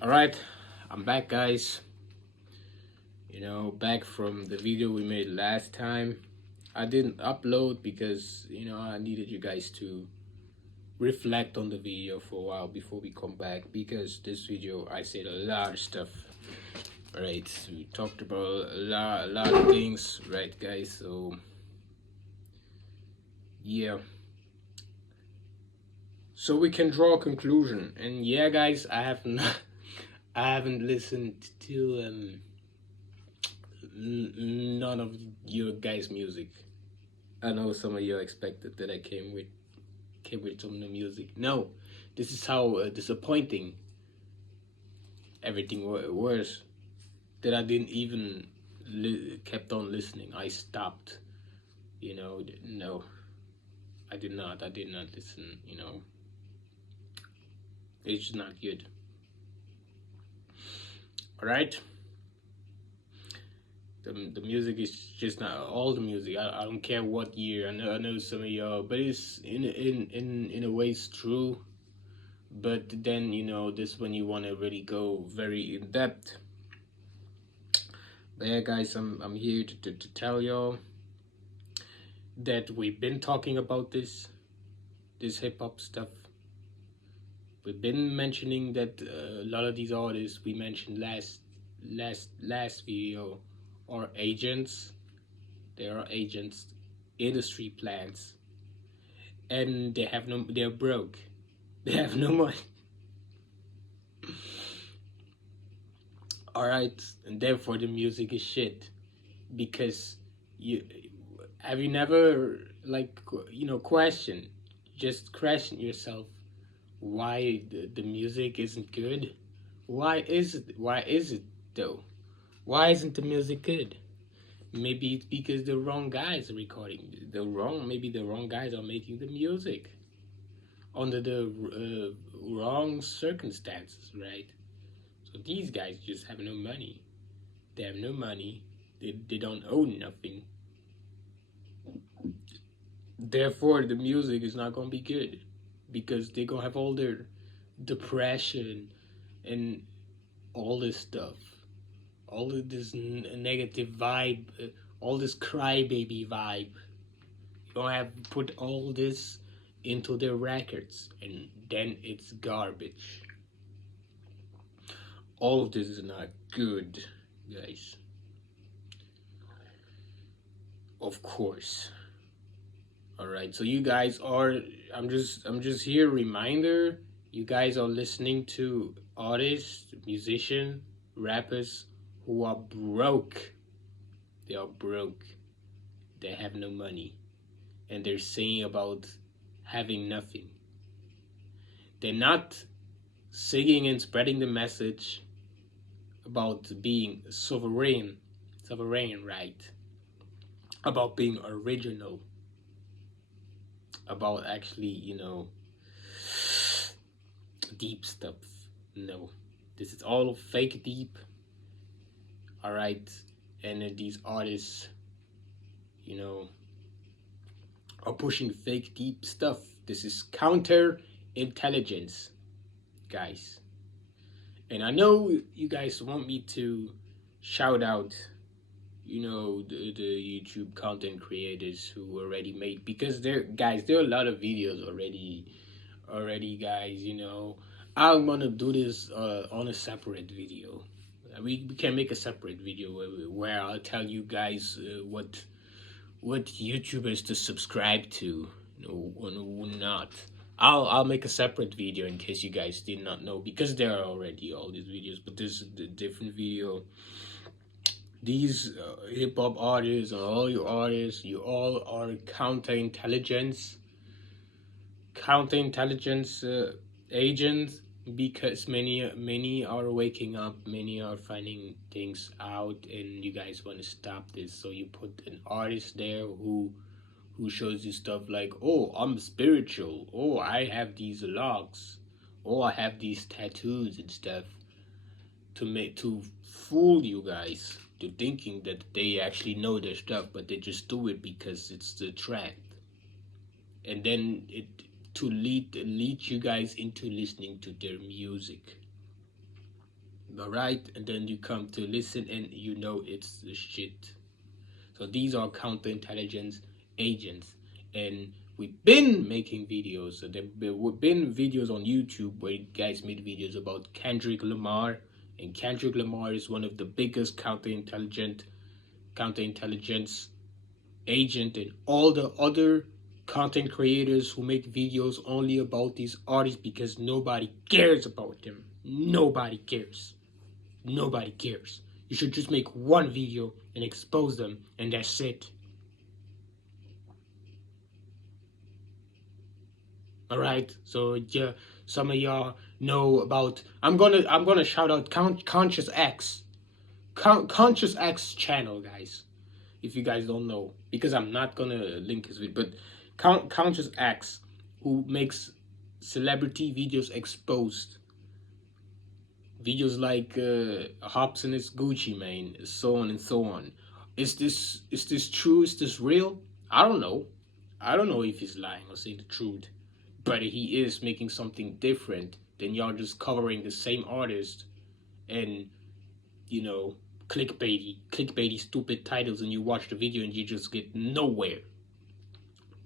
All right, I'm back, guys. Back from the video we made last time. I didn't upload because I needed you guys to reflect on the video for a while before we come back, because this video I said a lot of stuff. Right, we talked about a lot of things, right, guys? So yeah, so we can draw a conclusion. And yeah, guys, I haven't listened to none of your guys' music. I know some of you expected that I came with some new music. No, this is how disappointing everything was, that I didn't even kept on listening. I stopped. No, I did not. I did not listen. It's just not good. All right. The music is just not all the music. I don't care what year. I know some of y'all, but it's in a way it's true. But then this when you want to really go very in depth. But yeah, guys, I'm here to tell y'all that we've been talking about this hip hop stuff. We've been mentioning that a lot of these artists we mentioned last video are agents. They are agents, industry plants, and they're broke. They have no money. All right, and therefore the music is shit, because you have you never question, just question yourself why the music isn't good. Why is it though? Why isn't the music good? Maybe it's because the wrong guys are recording, maybe the wrong guys are making the music under the wrong circumstances, right? So these guys just have no money. They have no money. They don't own nothing. Therefore, the music is not gonna be good, because they're gonna have all their depression and all this stuff, all of this negative vibe, all this crybaby vibe. You're gonna have to put all this into their records, and then it's garbage. All of this is not good, guys. Of course. All right. So you guys are. I'm just here. Reminder. You guys are listening to artists, musicians, rappers who are broke. They are broke. They have no money, and they're singing about having nothing. They're not singing and spreading the message about being sovereign, right? About being original, about actually, deep stuff. No, this is all fake deep. All right, and then these artists, you know, are pushing fake deep stuff. This is counter intelligence, guys. And I know you guys want me to shout out, the YouTube content creators who already made, because there are a lot of videos already, guys. I'm gonna do this on a separate video. We can make a separate video where I'll tell you guys what YouTubers to subscribe to, or not. I'll make a separate video in case you guys did not know, because there are already all these videos, but this is a different video. These hip hop artists, and all you artists, you all are counterintelligence agents, because many are waking up, many are finding things out, and you guys want to stop this. So you put an artist there who shows you stuff like, oh, I'm spiritual, oh, I have these locks, oh, I have these tattoos and stuff, to fool you guys to thinking that they actually know their stuff, but they just do it because it's the trend, and then to lead you guys into listening to their music. all right, and then you come to listen and you know it's the shit. So these are counterintelligence agents, and we've been making videos. So there have been videos on YouTube where guys made videos about Kendrick Lamar, and Kendrick Lamar is one of the biggest counterintelligence agent, and all the other content creators who make videos only about these artists because nobody cares about them. Nobody cares. Nobody cares. You should just make one video and expose them, and that's it. All right. So yeah, some of y'all know about. I'm gonna shout out Conscious X, Conscious X channel, guys. If you guys don't know, because I'm not gonna link his video, but Conscious X, who makes celebrity videos exposed. Videos like Hops and his Gucci Mane, so on and so on. Is this true? Is this real? I don't know. I don't know if he's lying or saying the truth, but he is making something different than y'all just covering the same artist and you know clickbaity stupid titles, and you watch the video and you just get nowhere.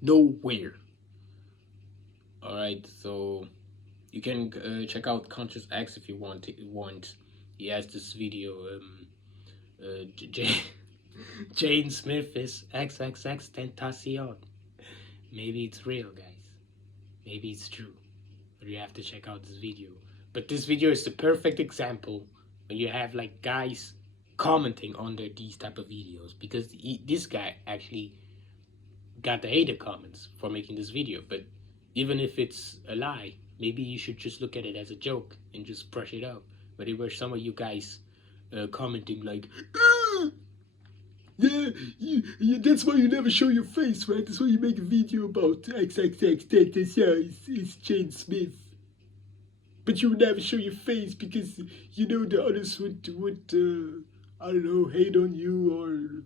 Nowhere. All right, so you can check out Conscious X if you want. He has this video. Jane Smith is XXX Tentacion. Maybe it's real, guys. Maybe it's true. But you have to check out this video. But this video is the perfect example when you have like guys commenting under these type of videos, because this guy actually got the hater comments for making this video. But even if it's a lie, maybe you should just look at it as a joke and just brush it up. But there were some of you guys commenting like, yeah, that's why you never show your face, right? That's why you make a video about XXX Tentacion is Jane Smith. But you never show your face because you know the others would I don't know, hate on you, or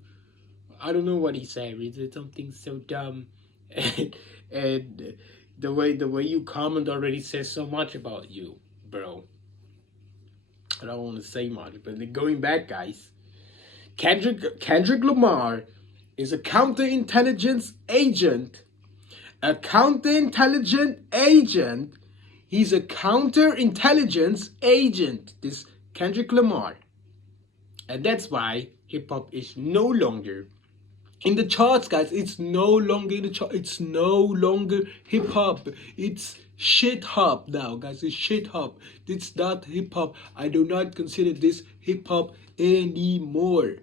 I don't know what he said. He did something so dumb, and the way you comment already says so much about you, bro. I don't want to say much, but going back, guys, Kendrick Lamar is a counterintelligence agent. A counterintelligence agent. He's a counterintelligence agent. This Kendrick Lamar, and that's why hip hop is no longer in the charts, guys. It's no longer in the chart. It's no longer hip hop. It's shit hop now, guys. It's shit hop. It's not hip hop. I do not consider this hip hop anymore.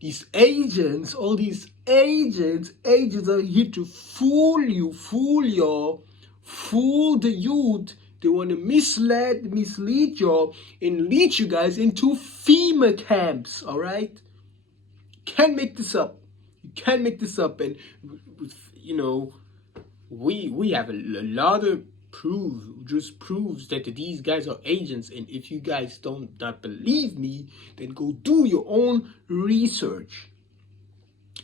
These agents, all these agents are here to fool you, fool y'all, fool the youth. They want to mislead y'all, and lead you guys into FEMA camps. All right. Can't make this up. You can't make this up. And you know, we have a lot of proof. Just proves that these guys are agents. And if you guys don't not believe me, then go do your own research.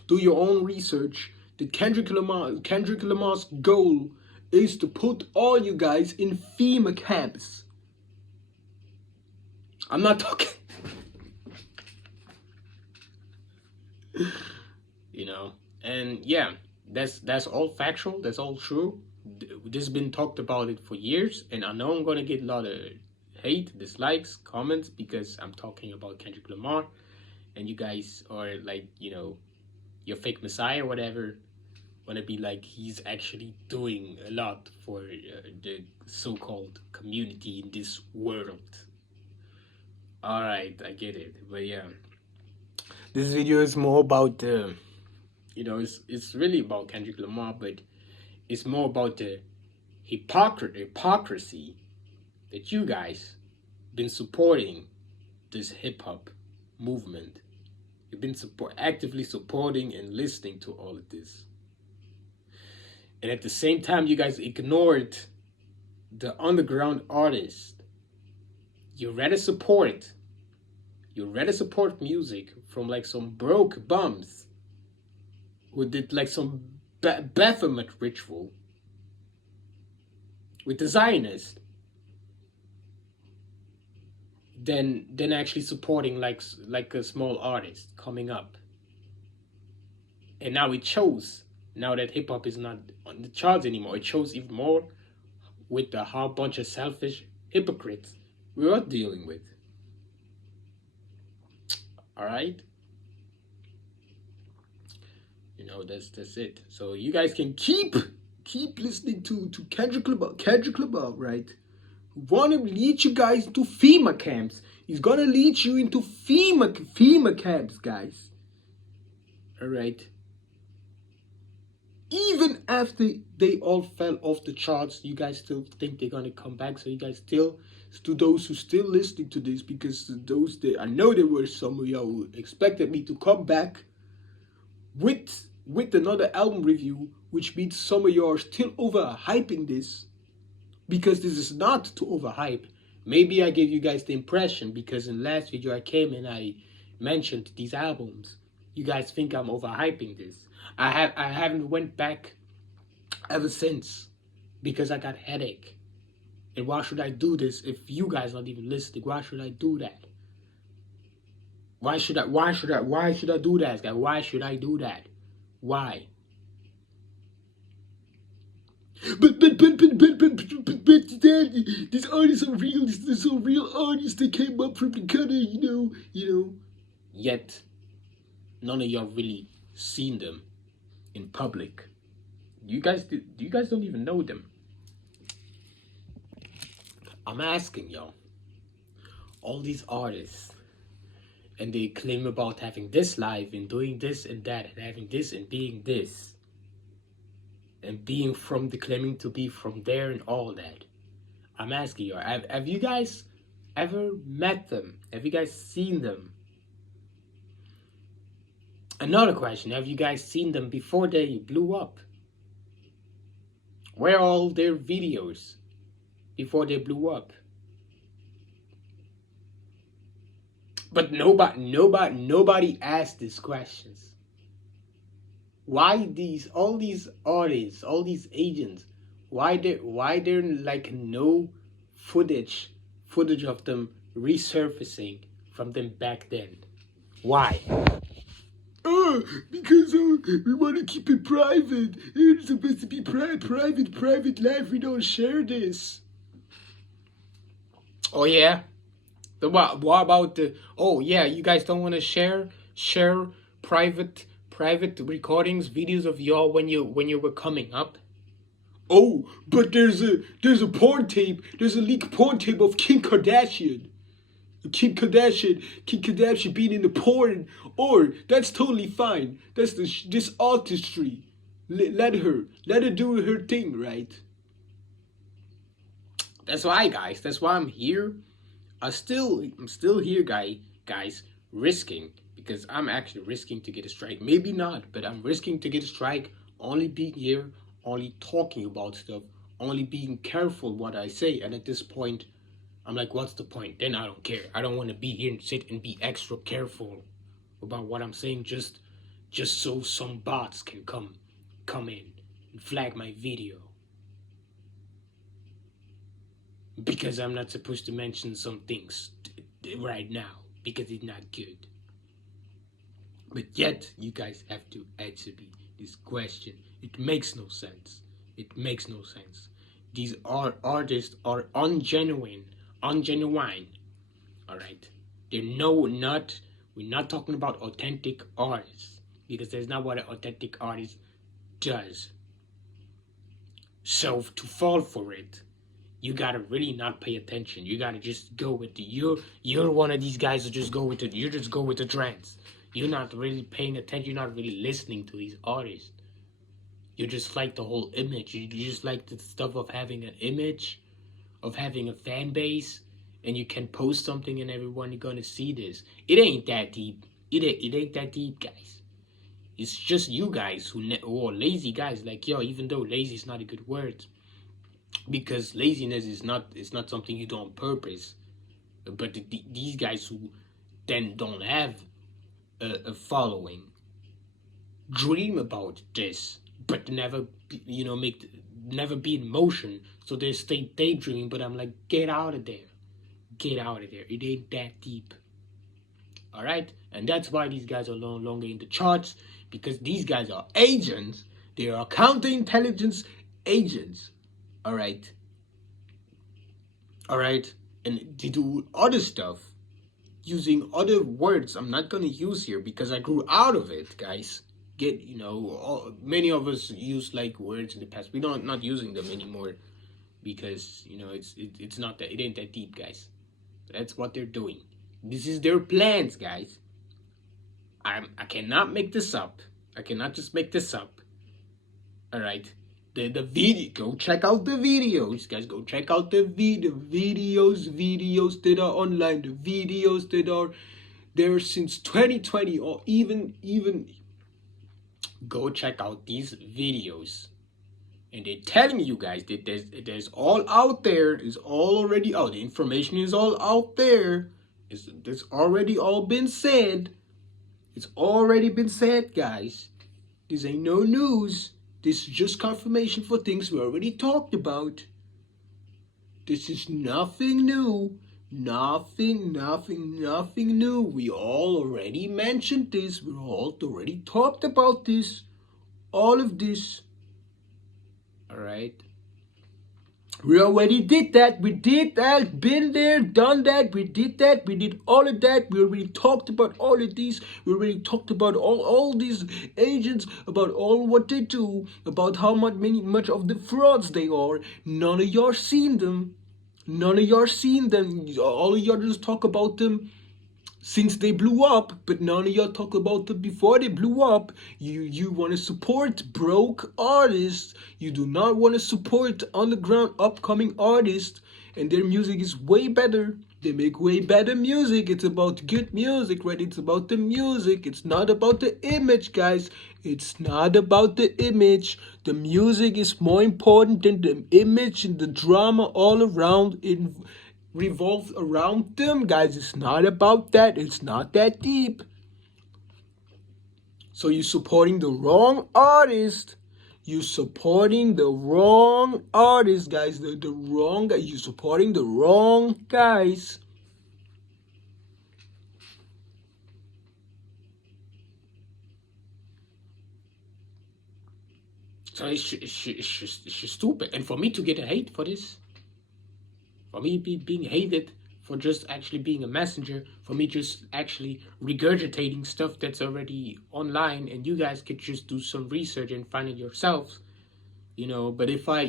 Do your own research. The Kendrick Lamar's goal is to put all you guys in FEMA camps. I'm not talking. You know, and yeah, that's all factual. That's all true. This has been talked about it for years, and I know I'm gonna get a lot of hate, dislikes, comments because I'm talking about Kendrick Lamar, and you guys are like, you know, your fake messiah or whatever, want to be like he's actually doing a lot for the so-called community in this world. All right, I get it, but yeah, this video is more about you know, it's really about Kendrick Lamar, but it's more about the hypocrisy that you guys been supporting this hip hop movement. You've been actively supporting and listening to all of this. And at the same time, you guys ignored the underground artists. You rather support music from like some broke bums who did like some Baphomet ritual with the Zionists. than actually supporting like a small artist coming up. And now it shows. Now that hip hop is not on the charts anymore, it shows even more with the whole bunch of selfish hypocrites we are dealing with. All right, that's it. So you guys can keep listening to Kendrick Lamar, right? Want to lead you guys into FEMA camps. He's gonna lead you into FEMA camps, guys. All right. Even after they all fell off the charts, you guys still think they're gonna come back. So you guys still, to those who still listening to this, because those that I know there were some of y'all who expected me to come back with another album review, which means some of y'all are still overhyping this, because this is not to overhype. Maybe I gave you guys the impression because in last video I came and I mentioned these albums. You guys think I'm overhyping this. I haven't went back ever since because I got headache. And why should I do this if you guys not even listening? Why should I do that? Why should I do that, guys? Why should I do that? Why? But Daddy, these artists are real. These are real artists. They came up from the gutter, you know. Yet, none of y'all really seen them in public. You guys don't even know them. I'm asking y'all. All these artists, and they claim about having this life and doing this and that and having this and being this. And being from claiming to be from there and all that. I'm asking you, have you guys ever met them? Have you guys seen them? Another question, have you guys seen them before they blew up? Where are all their videos before they blew up? But nobody asked these questions. Why all these artists, all these agents, why there like no footage of them resurfacing from them back then? Why? Because we want to keep it private. It's supposed to be private life. We don't share this. Oh yeah. What about the? Oh yeah, you guys don't want to share private recordings, videos of y'all when you were coming up. Oh, but there's a porn tape. There's a leaked porn tape of Kim Kardashian being in the porn. Or that's totally fine. That's this artistry. Let her do her thing, right? That's why, guys. That's why I'm here. I'm still here, guys, risking. Because I'm actually risking to get a strike. Maybe not, but I'm risking to get a strike. Only being here, only talking about stuff, only being careful what I say. And at this point, I'm like, what's the point? Then I don't care. I don't want to be here and sit and be extra careful about what I'm saying just so some bots can come in and flag my video. Because I'm not supposed to mention some things right now because it's not good. But yet, you guys have to answer me this question. It makes no sense. These artists are ungenuine. All right? We're not talking about authentic artists. Because that's not what an authentic artist does. So, to fall for it, you gotta really not pay attention. You gotta just go with the... You're one of these guys who just go with it. You just go with the trends. You're not really paying attention. You're not really listening to these artists. You just like the whole image. You just like the stuff of having an image, of having a fan base, and you can post something and everyone is gonna see this. It ain't that deep. It ain't that deep, guys. It's just you guys or lazy guys like yo. Even though lazy is not a good word, because laziness is not something you do on purpose. But these guys who then don't have a following dream about this, but never be in motion. So they stay daydreaming. But I'm like, get out of there, Get out of there. It ain't that deep. All right, and that's why these guys are no longer in the charts, because these guys are agents. They are counterintelligence agents. All right, all right, and they do other stuff using other words I'm not gonna use here because I grew out of it, guys. Many of us use like words in the past. We don't not using them anymore because it's not that, it ain't that deep, guys. That's what they're doing. This is their plans, guys. I cannot make this up. I cannot just make this up. All right. The video, go check out the videos, guys. Go check out the videos that are online, the videos that are there since 2020, or even go check out these videos. And they're telling you guys that there's all out there, is all already out. The information is all out there. It's already all been said. It's already been said, guys. This ain't no news. This is just confirmation for things we already talked about. This is nothing new. Nothing new. We all already mentioned this. We all already talked about this. All of this. Alright? We already did that. We did that. Been there, done that. We did that. We did all of that. We already talked about all of these. We already talked about all these agents, about all what they do, about how much of the frauds they are. None of y'all seen them. None of y'all seen them. All of y'all just talk about them since they blew up, but none of y'all talk about them before they blew up. You want to support broke artists. You do not want to support underground upcoming artists, and their music is way better. They make way better music. It's about good music, right? It's about the music. It's not about the image, guys. It's not about the image. The music is more important than the image and the drama all around it revolves around them, guys. It's not about that. It's not that deep. So you're supporting the wrong artist. You're supporting the wrong artist, guys. The wrong guy. You're supporting the wrong guys. So it's just stupid. And for me to get hate for this, for me being hated for just actually being a messenger, for me just actually regurgitating stuff that's already online, and you guys could just do some research and find it yourselves, But if I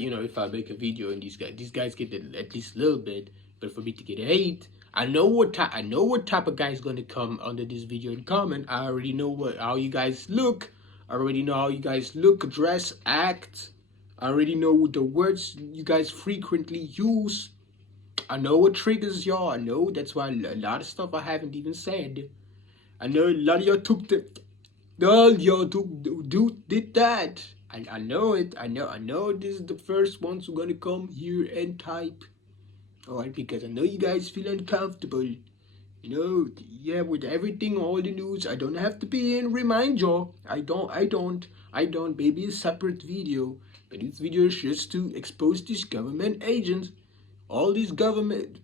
make a video and these guys get at least a little bit, but for me to get hate, I know what type of guy is gonna come under this video and comment. I already know how you guys look. I already know how you guys look, dress, act. I already know the words you guys frequently use. I know what triggers y'all. I know that's why a lot of stuff I haven't even said. I know a lot of y'all did that. I know it. I know this is the first ones who gonna come here and type. Alright, because I know you guys feel uncomfortable. Yeah, with everything, all the news, I don't have to be in remind y'all. I don't. Maybe a separate video. But this video is just to expose these government agents. All these government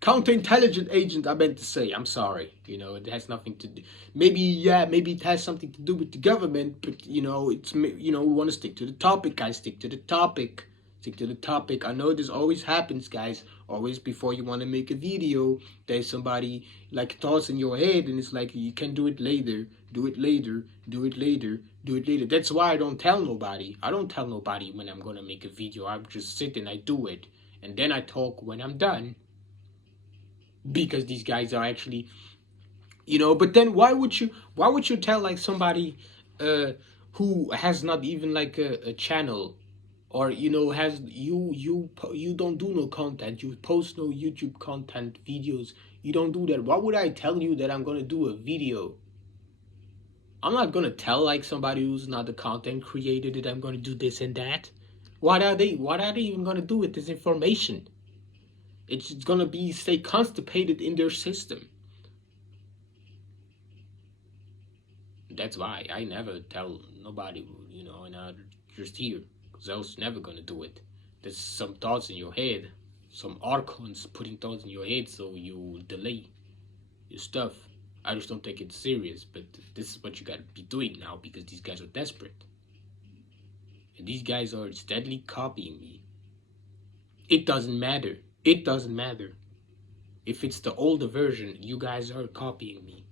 counterintelligence agents, I meant to say. I'm sorry. It has nothing to do. Maybe it has something to do with the government, but it's we want to stick to the topic, guys. Stick to the topic. I know this always happens, guys. Always before you want to make a video, there's somebody like thoughts in your head, and it's like you can do it later. Do it later. That's why I don't tell nobody. I don't tell nobody when I'm gonna make a video. I just sit and I do it, and then I talk when I'm done. Because these guys are actually, But then why would you tell like somebody who has not even like a channel, or has you don't do no content, you post no YouTube content videos, you don't do that. Why would I tell you that I'm gonna do a video? I'm not gonna tell like somebody who's not a content creator that I'm gonna do this and that. What are they even gonna do with this information? It's gonna stay constipated in their system. That's why I never tell nobody, and I just here, because I was never gonna do it. There's some thoughts in your head. some archons putting thoughts in your head so you delay your stuff. I just don't take it serious, but this is what you gotta be doing now because these guys are desperate. And these guys are steadily copying me. It doesn't matter. It doesn't matter. If it's the older version, you guys are copying me.